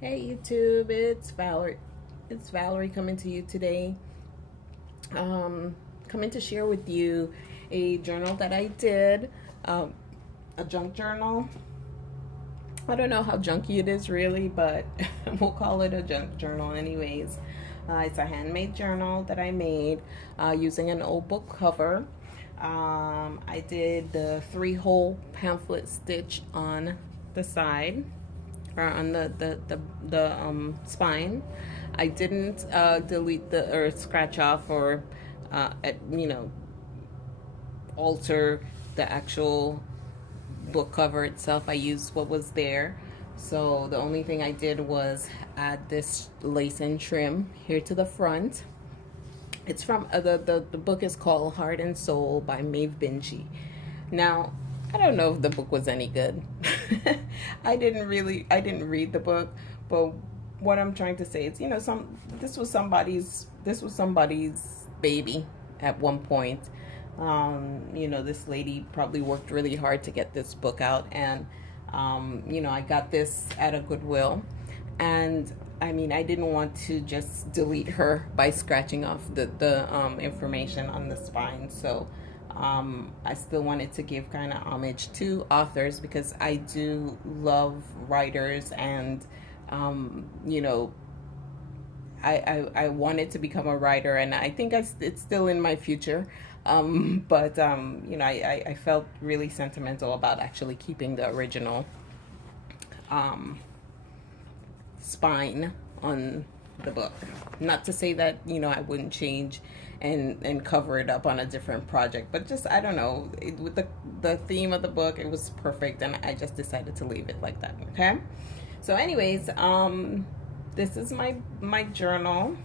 Hey YouTube, it's Valerie. It's Valerie coming to you today. Coming to share with you a journal that I did, a junk journal. I don't know how junky it is really, but we'll call it a junk journal anyways. It's a handmade journal that I made using an old book cover. I did the 3-hole pamphlet stitch on the side or on the spine. I didn't delete the or scratch off or you know alter the actual book cover itself. I used what was there. So the only thing I did was add this lace and trim here to the front. It's from the book is called Heart and Soul by Maeve Binchy. Now, I don't know if the book was any good. I didn't read the book, but what I'm trying to say is, this was somebody's baby at one point. This lady probably worked really hard to get this book out, and I got this at a Goodwill, and I mean, I didn't want to just delete her by scratching off the information on the spine. So I still wanted to give kind of homage to authors because I do love writers, and um, you know, I wanted to become a writer, and I think it's still in my future. I felt really sentimental about actually keeping the original um, spine on the book. Not to say that I wouldn't change and cover it up on a different project, but just I don't know. With the theme of the book, it was perfect, and I just decided to leave it like that. Okay. So, anyways, this is my journal.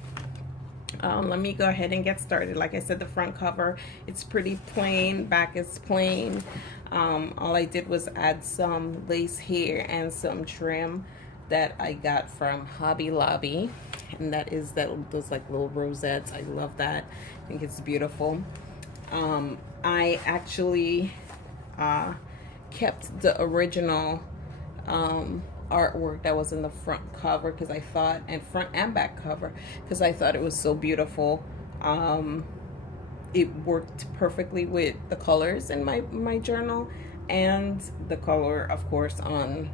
Let me go ahead and get started. Like I said, the front cover, it's pretty plain. Back is plain. All I did was add some lace here and some trim that I got from Hobby Lobby, and that is those like little rosettes. I love that. I think it's beautiful. I actually kept the original artwork that was in the front cover because I thought, and front and back cover, because I thought it was so beautiful. It worked perfectly with the colors in my journal, and the color, of course, on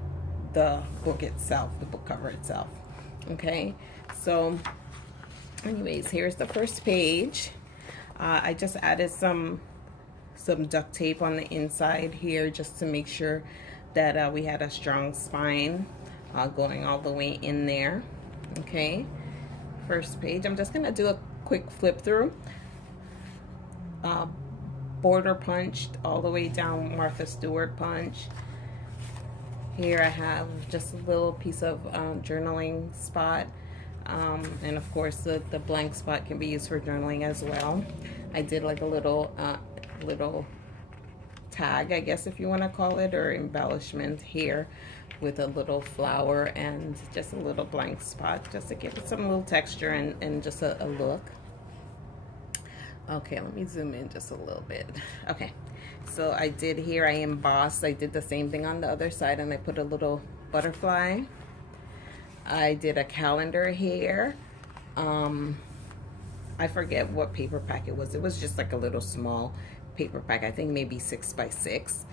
the book itself, the book cover itself. Okay, so anyways, here's the first page. I just added some duct tape on the inside here just to make sure that we had a strong spine going all the way in there. Okay, first page. I'm just gonna do a quick flip through. Border punched all the way down, Martha Stewart punch. Here I have just a little piece of journaling spot. And of course the blank spot can be used for journaling as well. I did like a little tag, I guess if you want to call it, or embellishment here with a little flower and just a little blank spot just to give it some little texture and just a look. Okay, let me zoom in just a little bit. Okay, so I did here, I embossed. I did the same thing on the other side, and I put a little butterfly. I did a calendar here. I forget what paper pack it was. It was just like a little small paper pack. I think maybe 6x6.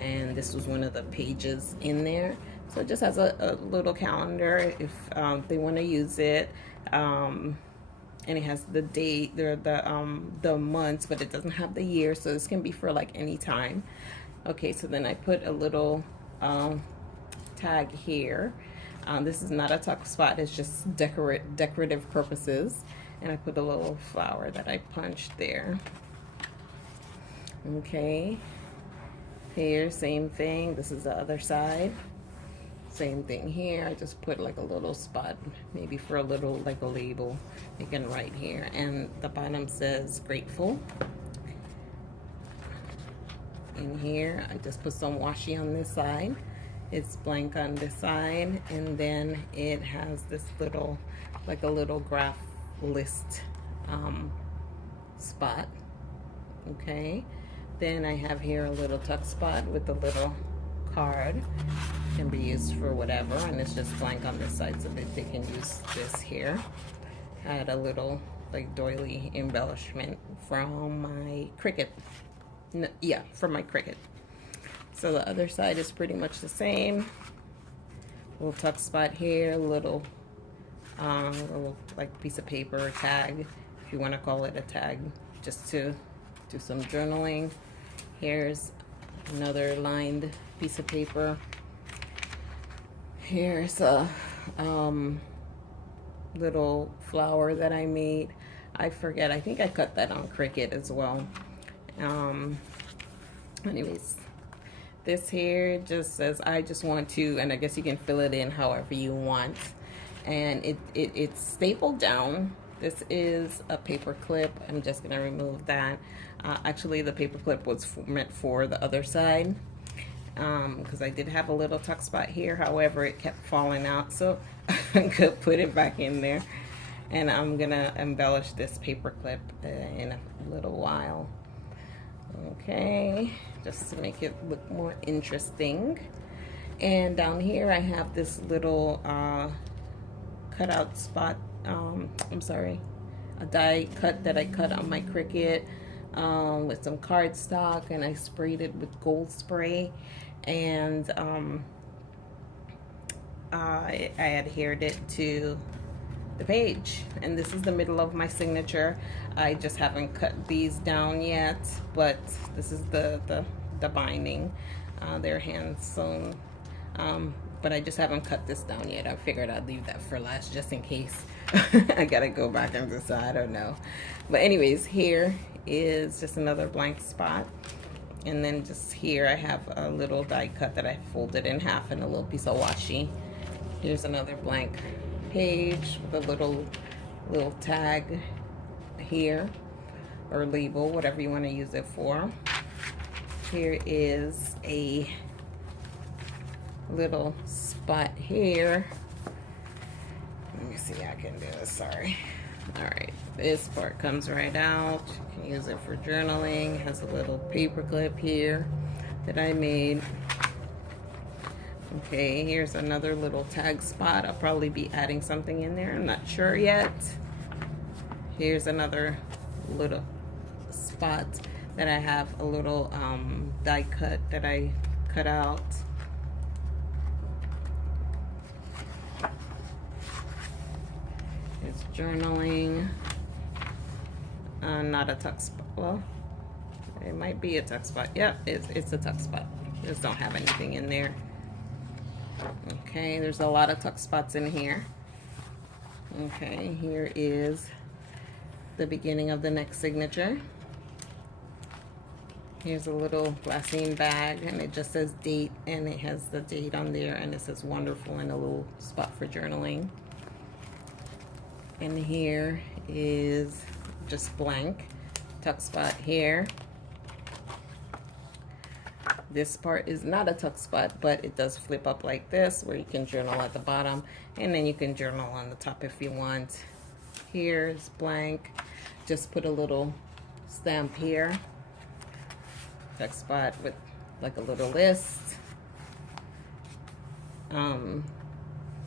And this was one of the pages in there. So it just has a little calendar if they want to use it. And it has the date, the months, but it doesn't have the year. So this can be for like any time. Okay, so then I put a little tag here. This is not a tuck spot, it's just decorative purposes. And I put a little flower that I punched there. Okay, here, same thing. This is the other side. Same thing here. I just put like a little spot, maybe for a little, like a label you can write here. And the bottom says grateful. In here, I just put some washi on this side. It's blank on this side, and then it has this little, like a little graph list spot. Okay, then I have here a little tuck spot with a little card. Can be used for whatever, and it's just blank on this side so that they can use this here. Add a little like doily embellishment from my Cricut. Yeah, from my Cricut. So the other side is pretty much the same. Little tuck spot here, little like piece of paper or tag, if you want to call it a tag, just to do some journaling. Here's another lined piece of paper. Here's a little flower that I made. I forget, I think I cut that on Cricut as well. Anyways, this here just says, I just want to, and I guess you can fill it in however you want. And it's stapled down. This is a paper clip. I'm just gonna remove that. Actually, the paper clip was meant for the other side, because I did have a little tuck spot here. However, it kept falling out, so I could put it back in there. And I'm gonna embellish this paper clip in a little while. Okay, just to make it look more interesting. And down here I have this little cutout spot, I'm sorry, a die cut that I cut on my Cricut with some cardstock, and I sprayed it with gold spray, and I adhered it to the page. And this is the middle of my signature. I just haven't cut these down yet, but this is the binding. They're hand sewn, but I just haven't cut this down yet. I figured I'd leave that for last just in case. I gotta go back and decide, I don't know. But anyways, here is just another blank spot. And then just here I have a little die cut that I folded in half and a little piece of washi. Here's another blank page with a little tag here, or label, whatever you want to use it for. Here is a little spot here. Let me see, I can do this, sorry. All right, this part comes right out. You can use it for journaling. Has a little paper clip here that I made. Okay, here's another little tag spot. I'll probably be adding something in there, I'm not sure yet. Here's another little spot that I have a little die cut that I cut out. It's journaling. Not a tuck spot. Well, it might be a tuck spot. Yep, it's a tuck spot. Just don't have anything in there. Okay, there's a lot of tuck spots in here. Okay, here is the beginning of the next signature. Here's a little glassine bag, and it just says date, and it has the date on there, and it says wonderful, and a little spot for journaling. And here is just blank tuck spot here. This part is not a tuck spot, but it does flip up like this, where you can journal at the bottom, and then you can journal on the top if you want. Here's blank. Just put a little stamp here. Tuck spot with like a little list.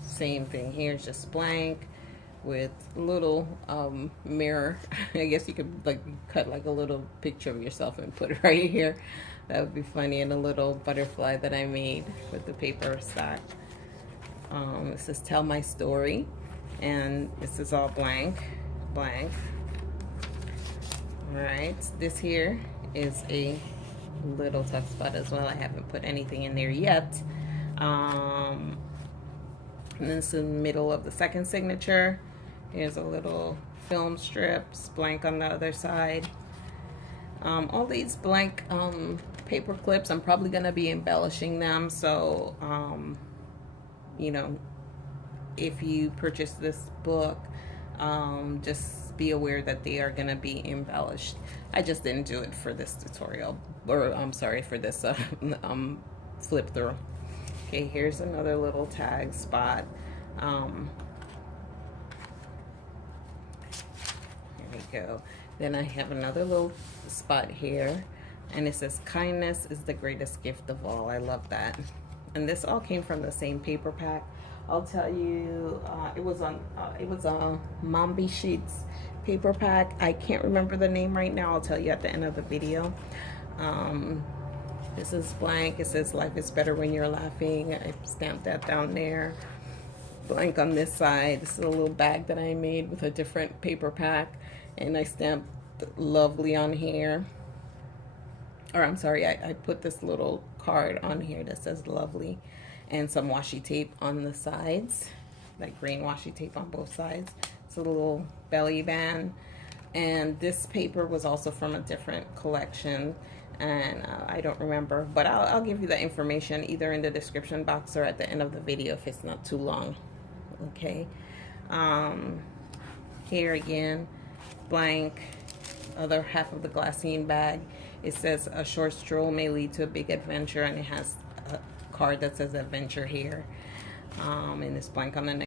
Same thing here, just blank with little mirror. I guess you could like cut like a little picture of yourself and put it right here. That would be funny. And a little butterfly that I made with the paper stock. It says tell my story, and this is all blank. All right, this here is a little tuck spot as well. I haven't put anything in there yet. And this is in the middle of the second signature. Here's a little film strips, blank on the other side. All these blank paper clips, I'm probably gonna be embellishing them, so you know, if you purchase this book, just be aware that they are gonna be embellished. I just didn't do it for this tutorial, or I'm sorry, for this flip through. Okay, here's another little tag spot. Here we go. Then I have another little spot here, and it says kindness is the greatest gift of all. I love that. And this all came from the same paper pack. I'll tell you, it was a Mombi Sheets paper pack. I can't remember the name right now. I'll tell you at the end of the video. This is blank. It says life is better when you're laughing. I stamped that down there. Blank on this side. This is a little bag that I made with a different paper pack, and I stamped lovely on here. Or I'm sorry, I put this little card on here that says lovely, and some washi tape on the sides, like green washi tape on both sides. It's a little belly band. And this paper was also from a different collection, and I don't remember, but I'll give you the information either in the description box or at the end of the video if it's not too long. Okay. Here again, blank, other half of the glassine bag. It says a short stroll may lead to a big adventure, and it has a card that says adventure here. And it's blank on the next